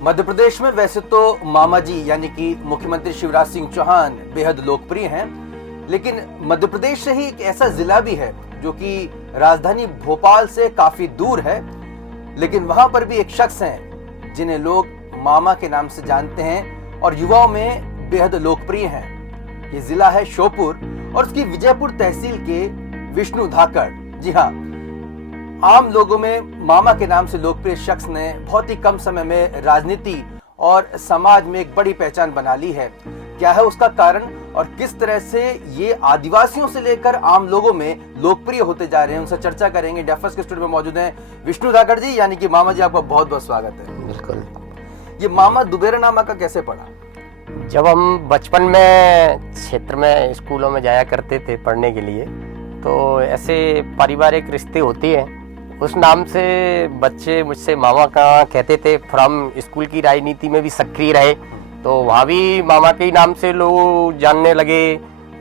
मध्य प्रदेश में वैसे तो मामा जी यानी कि मुख्यमंत्री शिवराज सिंह चौहान बेहद लोकप्रिय हैं, लेकिन मध्य प्रदेश से ही एक ऐसा जिला भी है जो कि राजधानी भोपाल से काफी दूर है, लेकिन वहां पर भी एक शख्स हैं जिन्हें लोग मामा के नाम से जानते हैं और युवाओं में बेहद लोकप्रिय हैं। ये जिला है श्योपुर और उसकी विजयपुर तहसील के विष्णु धाकड़। जी हाँ, आम लोगों में मामा के नाम से लोकप्रिय शख्स ने बहुत ही कम समय में राजनीति और समाज में एक बड़ी पहचान बना ली है। क्या है उसका कारण और किस तरह से ये आदिवासियों से लेकर आम लोगों में लोकप्रिय होते जा रहे हैं, उनसे चर्चा करेंगे। डेफर्स के स्टूडियो में मौजूद हैं विष्णु धाकड़ जी यानी कि मामा जी। आपका बहुत बहुत स्वागत है। बिल्कुल। ये मामा दुबेरा नामा का कैसे पड़ा? जब हम बचपन में क्षेत्र में स्कूलों में जाया करते थे पढ़ने के लिए, तो ऐसे पारिवारिक रिश्ते होते हैं, उस नाम से बच्चे मुझसे मामा का कहते थे। फिर हम स्कूल की राजनीति में भी सक्रिय रहे, तो वहाँ भी मामा के ही नाम से लोग जानने लगे,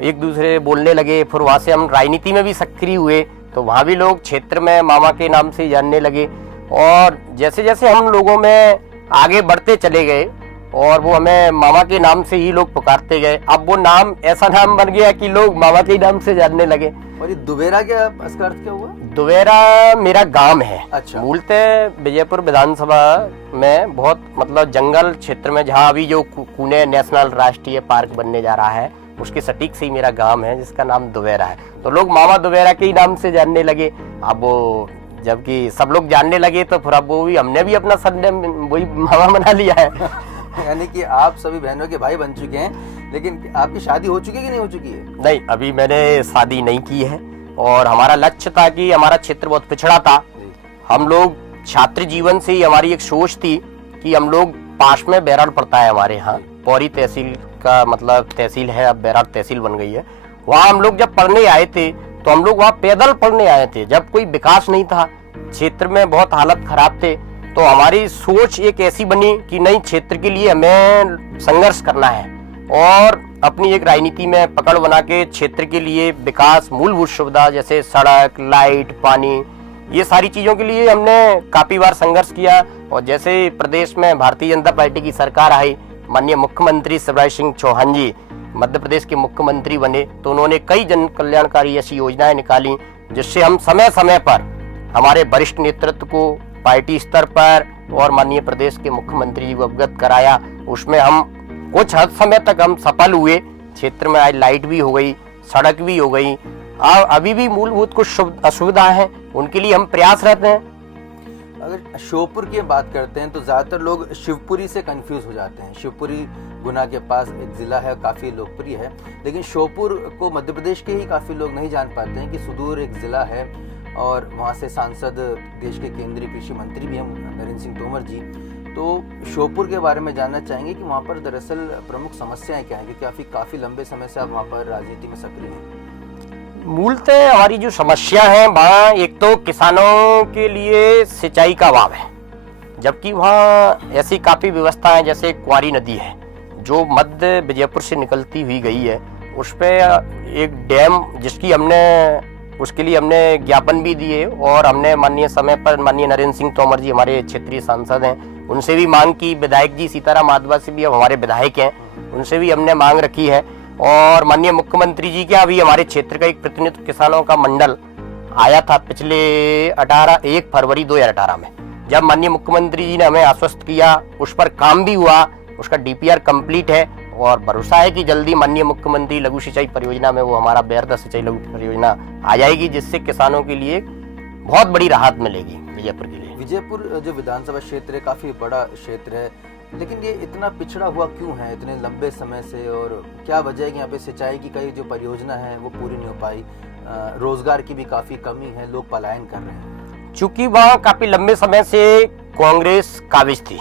एक दूसरे बोलने लगे। फिर वहाँ से हम राजनीति में भी सक्रिय हुए, तो वहाँ भी लोग क्षेत्र में मामा के नाम से जानने लगे। और जैसे जैसे हम लोगों में आगे बढ़ते चले गए और वो हमें मामा के नाम से ही लोग पुकारते गए। अब वो नाम ऐसा नाम बन गया कि लोग मामा के नाम से जानने लगे। और ये दुबेरा क्या, इसका अर्थ क्या हुआ? दुबेरा मेरा गांव है। अच्छा। मूलतः विजयपुर विधानसभा में बहुत मतलब जंगल क्षेत्र में, जहाँ अभी जो कुने नेशनल राष्ट्रीय पार्क बनने जा रहा है, उसके सटीक से ही मेरा गांव है जिसका नाम दुबेरा है। तो लोग मामा दुबेरा के ही नाम से जानने लगे। अब वो जबकि सब लोग जानने लगे तो फिर अब वो भी हमने भी अपना सरनेम वही मामा बना लिया है। यानी कि आप सभी बहनों के भाई बन चुके हैं, लेकिन आपकी शादी हो चुकी है कि नहीं हो चुकी है? नहीं, अभी मैंने शादी नहीं की है। और हमारा लक्ष्य था कि हमारा क्षेत्र बहुत पिछड़ा था। हम लोग छात्र जीवन से ही हमारी एक सोच थी कि हम लोग पास में बैराड़ पड़ता है हमारे यहाँ, पौरी तहसील का मतलब तहसील है, अब बैराड़ तहसील बन गई है। वहाँ हम लोग जब पढ़ने आए थे तो हम लोग वहाँ पैदल पढ़ने आए थे, जब कोई विकास नहीं था, क्षेत्र में बहुत हालत खराब थे। तो हमारी सोच एक ऐसी बनी कि नहीं, क्षेत्र के लिए हमें संघर्ष करना है और अपनी एक राजनीति में पकड़ बना के क्षेत्र के लिए विकास, मूलभूत सुविधा जैसे सड़क, लाइट, पानी, ये सारी चीजों के लिए हमने काफी बार संघर्ष किया। और जैसे प्रदेश में भारतीय जनता पार्टी की सरकार आई, माननीय मुख्यमंत्री शिवराज सिंह चौहान जी मध्य प्रदेश के मुख्यमंत्री बने, तो उन्होंने कई जन कल्याणकारी ऐसी योजनाएं निकाली जिससे हम समय समय पर हमारे वरिष्ठ नेतृत्व को पार्टी स्तर पर और माननीय प्रदेश के मुख्यमंत्री जी को अवगत कराया। उसमें हम कुछ हद समय तक हम सफल हुए। क्षेत्र में आज लाइट भी हो गई, सड़क भी हो गई। अभी भी मूलभूत कुछ असुविधा है, उनके लिए हम प्रयासरत हैं। अगर श्योपुर की बात करते हैं तो ज्यादातर लोग शिवपुरी से कंफ्यूज हो जाते हैं। शिवपुरी गुना के पास एक जिला है, काफी लोकप्रिय है, लेकिन श्योपुर को मध्य प्रदेश के ही काफी लोग नहीं जान पाते हैं कि सुदूर एक जिला है और वहाँ से सांसद, देश के केंद्रीय कृषि मंत्री भी हैं नरेंद्र सिंह तोमर जी। तो श्योपुर के बारे में जानना चाहेंगे कि वहाँ पर दरअसल प्रमुख समस्याएं क्या हैं, क्योंकि काफी लंबे समय से आप वहाँ पर राजनीति में सक्रिय हैं। मूलतः हमारी जो समस्या है वहाँ एक तो किसानों के लिए सिंचाई का अभाव है, जबकि वहाँ ऐसी काफी व्यवस्था है, जैसे क्वारी नदी है जो मध्य विजयपुर से निकलती हुई गई है, उस पे एक डैम जिसकी उसके लिए हमने ज्ञापन भी दिए और हमने माननीय समय पर माननीय नरेंद्र सिंह तोमर जी हमारे क्षेत्रीय सांसद हैं, उनसे भी मांग की। विधायक जी सीताराम माधवा से भी अब हमारे विधायक हैं, उनसे भी हमने मांग रखी है। और माननीय मुख्यमंत्री जी के अभी हमारे क्षेत्र का एक प्रतिनिधित्व किसानों का मंडल आया था पिछले 1 फरवरी 2018 में, जब माननीय मुख्यमंत्री जी ने हमें आश्वस्त किया, उस पर काम भी हुआ, उसका डीपीआर कंप्लीट है और भरोसा है कि जल्दी माननीय मुख्यमंत्री लघु सिंचाई परियोजना में वो हमारा बेरदा सिंचाई लघु परियोजना आ जाएगी, जिससे किसानों के लिए बहुत बड़ी राहत मिलेगी विजयपुर के लिए। विजयपुर जो विधानसभा क्षेत्र है काफी बड़ा क्षेत्र है, लेकिन ये इतना पिछड़ा हुआ क्यों है इतने लंबे समय से, और क्या वजह है कि यहाँ पे सिंचाई की कई जो परियोजना है वो पूरी नहीं हो पाई, रोजगार की भी काफी कमी है, लोग पलायन कर रहे हैं? चूंकि वहाँ काफी लंबे समय से कांग्रेस काबिज थी,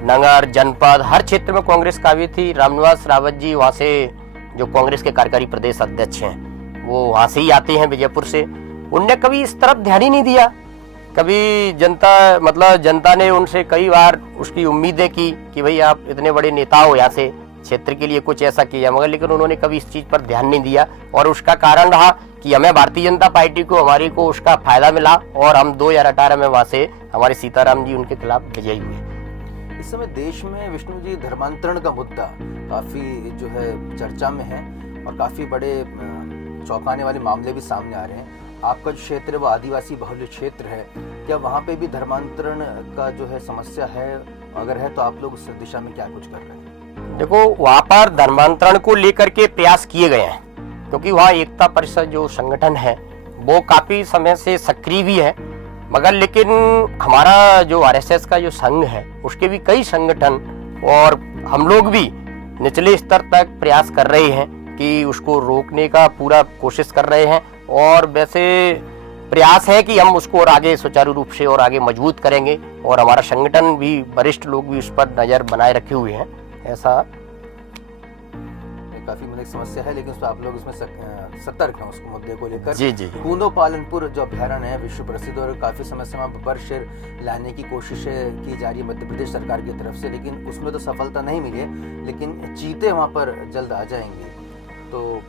नगर, जनपद, हर क्षेत्र में कांग्रेस काबिज थी। रामनिवास रावत जी वहाँ से जो कांग्रेस के कार्यकारी प्रदेश अध्यक्ष हैं, वो वहाँ से ही आते हैं विजयपुर से। उनने कभी इस तरफ ध्यान ही नहीं दिया। कभी जनता ने उनसे कई बार उसकी उम्मीदें की कि भाई आप इतने बड़े नेता हो, यहाँ से क्षेत्र के लिए कुछ ऐसा किया, मगर लेकिन उन्होंने कभी इस चीज पर ध्यान नहीं दिया। और उसका कारण रहा कि हमें भारतीय जनता पार्टी को हमारी को उसका फायदा मिला और हम 2018 में वहां से हमारे सीताराम जी उनके खिलाफ विजयी हुए। इस समय देश में विष्णु जी धर्मांतरण का मुद्दा काफी जो है चर्चा में है और काफी बड़े चौंकाने वाले मामले भी सामने आ रहे हैं। आपका जो क्षेत्र है वो आदिवासी बहुल्य क्षेत्र है, क्या वहाँ पे भी धर्मांतरण का जो है समस्या है? अगर है तो आप लोग उस दिशा में क्या कुछ कर रहे हैं? देखो, वहाँ पर धर्मांतरण को लेकर के प्रयास किए गए हैं, क्योंकि वहाँ एकता परिषद जो संगठन है वो काफी समय से सक्रिय भी है। मगर लेकिन हमारा जो आरएसएस का जो संघ है उसके भी कई संगठन और हम लोग भी निचले स्तर तक प्रयास कर रहे हैं कि उसको रोकने का पूरा कोशिश कर रहे हैं। और वैसे प्रयास है कि हम उसको और आगे सुचारू रूप से और आगे मजबूत करेंगे और हमारा संगठन भी, वरिष्ठ लोग भी उस पर नजर बनाए रखे हुए हैं। ऐसा काफी मतलब समस्या है, लेकिन आप लोग उसमें सतर्क हैं उसको मुद्दे को लेकर। जी जी। कूंदो पालनपुर जो अभ्यारण्य है विश्व प्रसिद्ध और काफी समय से वहाँ पर शेर लाने की कोशिशें की जा रही है मध्य प्रदेश सरकार की तरफ से, लेकिन उसमें तो सफलता नहीं मिली है। लेकिन चीते वहाँ पर जल्द आ जाएंगे। तो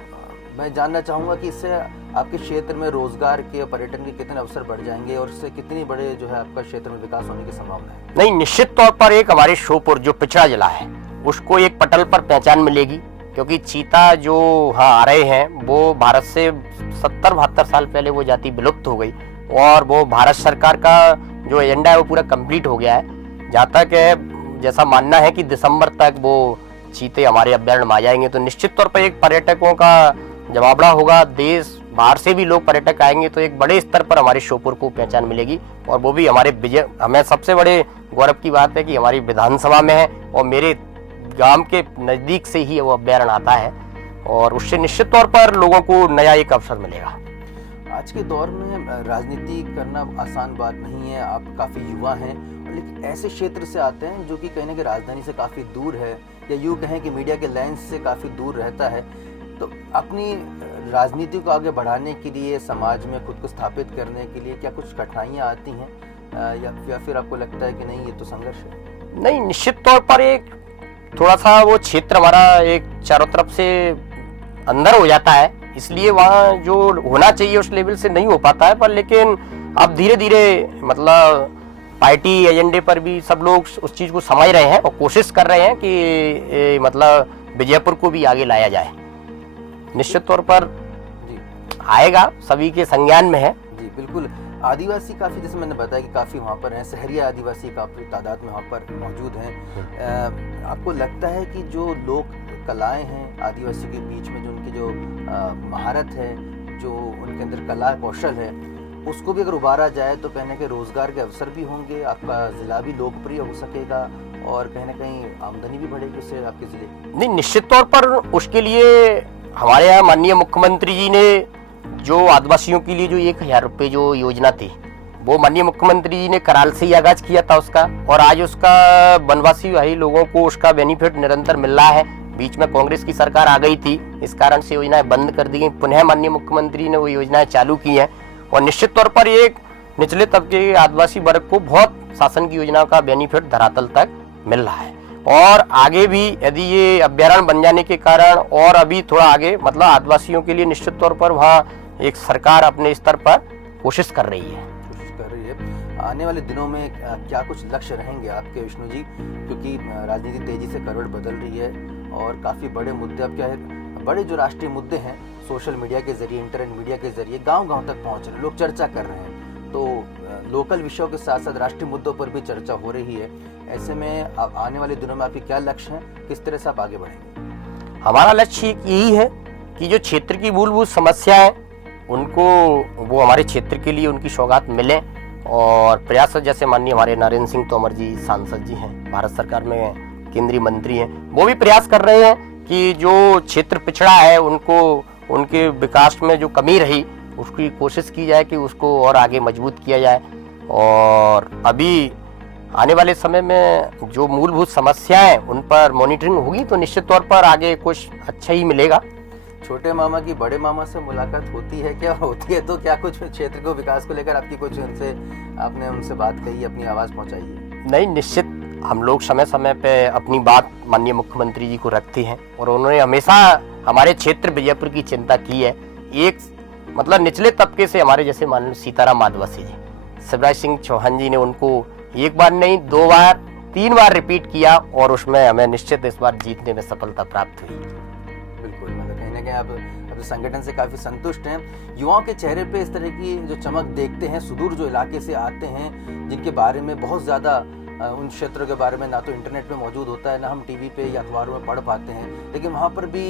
मैं जानना चाहूंगा कि इससे आपके क्षेत्र में रोजगार के, पर्यटन के कितने अवसर बढ़ जाएंगे और इससे कितनी बड़े जो है आपका क्षेत्र में विकास होने की संभावना है? नहीं, निश्चित तौर पर एक हमारे श्योपुर जो पिछड़ा जिला है उसको एक पटल पर पहचान मिलेगी, क्योंकि चीता जो हाँ आ रहे हैं वो भारत से 70-72 साल पहले वो जाति विलुप्त हो गई और वो भारत सरकार का जो एजेंडा है वो पूरा कंप्लीट हो गया है। जहाँ तक है, जैसा मानना है कि दिसंबर तक वो चीते हमारे अभ्यारण्य में आ जाएंगे, तो निश्चित तौर पर एक पर्यटकों का जमावड़ा होगा। देश बाहर से भी लोग पर्यटक आएंगे तो एक बड़े स्तर पर हमारे श्योपुर को पहचान मिलेगी। और वो भी हमारे हमें सबसे बड़े गौरव की बात है कि हमारी विधानसभा में है और मेरे गांव के नजदीक से ही वो अभ्यारण्य आता है और उससे निश्चित तौर पर लोगों को नया एक अवसर मिलेगा। आज के दौर में राजनीति करना आसान बात नहीं है। आप काफी युवा हैं, लेकिन ऐसे क्षेत्र से आते हैं जो कि कहीं ना कहीं राजधानी से काफी दूर है, या यूँ कहें कि मीडिया के लेंस से काफी दूर रहता है। तो अपनी राजनीति को आगे बढ़ाने के लिए, समाज में खुद को स्थापित करने के लिए क्या कुछ कठिनाइयाँ आती हैं या फिर आपको लगता है कि नहीं ये तो संघर्ष है? नहीं, निश्चित तौर पर एक थोड़ा सा वो क्षेत्र हमारा एक चारों तरफ से अंदर हो जाता है, इसलिए वहाँ जो होना चाहिए उस लेवल से नहीं हो पाता है। पर लेकिन अब धीरे धीरे मतलब पार्टी एजेंडे पर भी सब लोग उस चीज को समझ रहे हैं और कोशिश कर रहे हैं कि मतलब विजयपुर को भी आगे लाया जाए। निश्चित तौर पर जी आएगा, सभी के संज्ञान में है। जी बिल्कुल। आदिवासी काफ़ी, जैसे मैंने बताया कि काफ़ी वहाँ पर हैं, शहरी आदिवासी काफ़ी तादाद में वहाँ पर मौजूद हैं। आपको लगता है कि जो लोक कलाएं हैं आदिवासी के बीच में, जो उनकी जो महारत है, जो उनके अंदर कला कौशल है, उसको भी अगर उबारा जाए तो कहीं ना कहीं रोजगार के अवसर भी होंगे, आपका ज़िला भी लोकप्रिय हो सकेगा और कहीं ना कहीं आमदनी भी बढ़ेगी उससे आपके ज़िले की? नहीं, निश्चित तौर पर उसके लिए हमारे यहाँ माननीय मुख्यमंत्री जी ने जो आदिवासियों के लिए जो 1000 रुपये जो योजना थी वो माननीय मुख्यमंत्री जी ने कराल से ही आगाज किया था उसका, और आज उसका वनवासी भाई लोगों को उसका बेनिफिट निरंतर मिल रहा है। बीच में कांग्रेस की सरकार आ गई थी, इस कारण से योजनाएं बंद कर दी गई, पुनः माननीय मुख्यमंत्री ने वो योजनाएं चालू की हैं और निश्चित तौर पर एक निचले तबके के आदिवासी वर्ग को बहुत शासन की योजनाओं का बेनिफिट धरातल तक मिल रहा है। और आगे भी यदि ये अभ्यारण्य बन जाने के कारण और अभी थोड़ा आगे मतलब आदिवासियों के लिए निश्चित तौर पर वहाँ एक सरकार अपने स्तर पर कोशिश कर रही है। आने वाले दिनों में क्या कुछ लक्ष्य रहेंगे आपके विष्णु जी, क्योंकि राजनीति तेजी से करवट बदल रही है और काफ़ी बड़े मुद्दे, अब क्या है, बड़े जो राष्ट्रीय मुद्दे हैं सोशल मीडिया के जरिए, इंटरनेट मीडिया के जरिए गांव-गांव तक पहुंच रहे हैं, लोग चर्चा कर रहे हैं। तो लोकल विषयों के साथ साथ राष्ट्रीय मुद्दों पर भी चर्चा हो रही है। ऐसे में आने वाले दिनों में आपके क्या लक्ष्य हैं, किस तरह से आप आगे बढ़ेंगे? हमारा लक्ष्य यही है कि जो क्षेत्र की मूलभूत समस्या है उनको वो हमारे क्षेत्र के लिए उनकी सौगात मिले, और प्रयास जैसे माननीय हमारे नरेंद्र सिंह तोमर जी सांसद जी हैं, भारत सरकार में केंद्रीय मंत्री हैं, वो भी प्रयास कर रहे हैं कि जो क्षेत्र पिछड़ा है उनको उनके विकास में जो कमी रही उसकी कोशिश की जाए कि उसको और आगे मजबूत किया जाए। और अभी आने वाले समय में जो मूलभूत समस्याएं उन पर मॉनिटरिंग होगी तो निश्चित तौर पर आगे कुछ अच्छा ही मिलेगा। छोटे मामा की बड़े मामा से मुलाकात होती है क्या? होती है तो क्या कुछ क्षेत्र को विकास को लेकर आपकी कुछ आपने उनसे बात कही, अपनी आवाज पहुंचाई है? नहीं, निश्चित हम लोग समय समय पे अपनी बात माननीय मुख्यमंत्री जी को रखते हैं और उन्होंने हमेशा हमारे क्षेत्र विजयपुर की चिंता की है। एक मतलब निचले तबके से हमारे जैसे मान सीताराम आदिवासी जी, शिवराज सिंह चौहान जी ने उनको एक बार नहीं 2 बार 3 बार रिपीट किया और उसमें हमें निश्चित इस बार जीतने में सफलता प्राप्त हुई। बिल्कुल, मतलब कहीं ना कहीं आप अपने संगठन से काफी संतुष्ट हैं। युवाओं के चेहरे पे इस तरह की जो चमक देखते हैं, सुदूर जो इलाके से आते हैं, जिनके बारे में बहुत ज्यादा उन क्षेत्रों के बारे में ना तो इंटरनेट में मौजूद होता है, ना हम टीवी पे या अखबारों में पढ़ पाते हैं, लेकिन वहाँ पर भी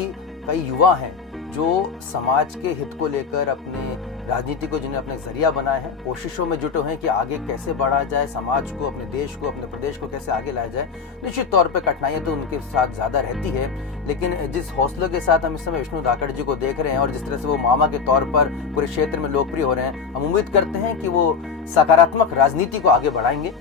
कई युवा हैं जो समाज के हित को लेकर अपने राजनीति को जिन्हें अपने जरिया बनाए हैं, कोशिशों में जुटे हैं कि आगे कैसे बढ़ा जाए, समाज को, अपने देश को, अपने प्रदेश को कैसे आगे लाया जाए। निश्चित तौर पे कठिनाइयां तो उनके साथ ज़्यादा रहती है, लेकिन जिस हौसले के साथ हम इस समय विष्णु धाकड़ जी को देख रहे हैं और जिस तरह से वो मामा के तौर पर पूरे क्षेत्र में लोकप्रिय हो रहे हैं, हम उम्मीद करते हैं कि वो सकारात्मक राजनीति को आगे बढ़ाएंगे,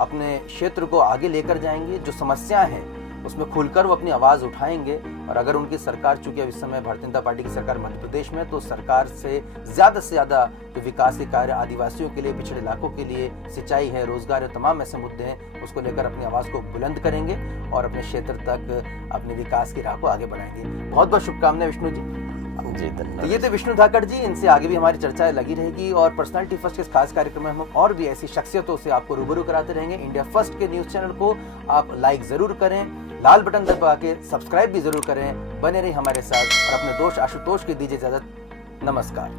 अपने क्षेत्र को आगे लेकर जाएंगे, जो समस्याएं हैं उसमें खुलकर वो अपनी आवाज़ उठाएंगे। और अगर उनकी सरकार, चूंकि अब इस समय भारतीय जनता पार्टी की सरकार मध्य प्रदेश में, तो सरकार से ज़्यादा जो विकास के कार्य आदिवासियों के लिए, पिछड़े इलाकों के लिए, सिंचाई है, रोजगार है, तमाम ऐसे मुद्दे हैं, उसको लेकर अपनी आवाज़ को बुलंद करेंगे और अपने क्षेत्र तक अपने विकास की राह को आगे बढ़ाएंगे। बहुत बहुत शुभकामनाएं विष्णु जी। जी धन्यवाद। तो ये थे विष्णु धाकड़ जी, इनसे आगे भी हमारी चर्चाएं लगी रहेगी और पर्सनालिटी फर्स्ट के इस खास कार्यक्रम में हम और भी ऐसी शख्सियतों से आपको रूबरू कराते रहेंगे। इंडिया फर्स्ट के न्यूज चैनल को आप लाइक जरूर करें, लाल बटन दबा के सब्सक्राइब भी जरूर करें। बने रहिए हमारे साथ और अपने दोस्त आशुतोष की दीजिए इजाजत। नमस्कार।